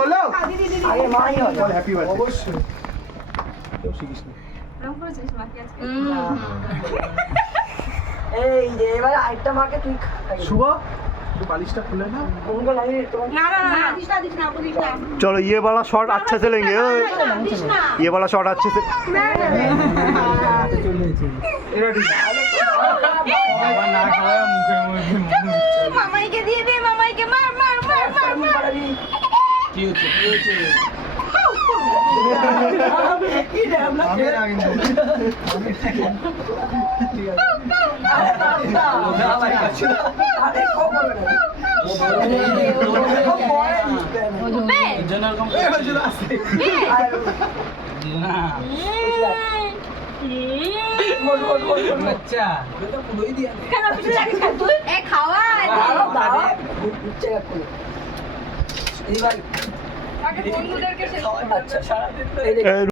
হলো আগে মাই হবে। বল হ্যাপি বার্থডে অবশ্যই কেউ শিখিস না এই যে এবার আরেকটা মাকে তুই খাইয়ে দে। শুভ তুই বালিশটা খুলে না उनको লাগিয়ে তোমার चलो ये वाला शॉट अच्छे से लेंगे ओए। ये वाला शॉट अच्छे से এটা ঠিক মামাইকে দিয়ে দে মামাইকে মার মার মার মার মার কি হচ্ছে কি রে আমরা আমি রাগি না আরে কো করবে না এই হয়েছিল আসছে बोल बोल बोल আচ্ছা কেন পিছু লাগিস কেন তুই এ খাওয়া দাঁড়াও দাঁড়াও চেক করো এই ভাই আগে বন্ধুদেরকে শেষ আচ্ছা এই দেখ ए,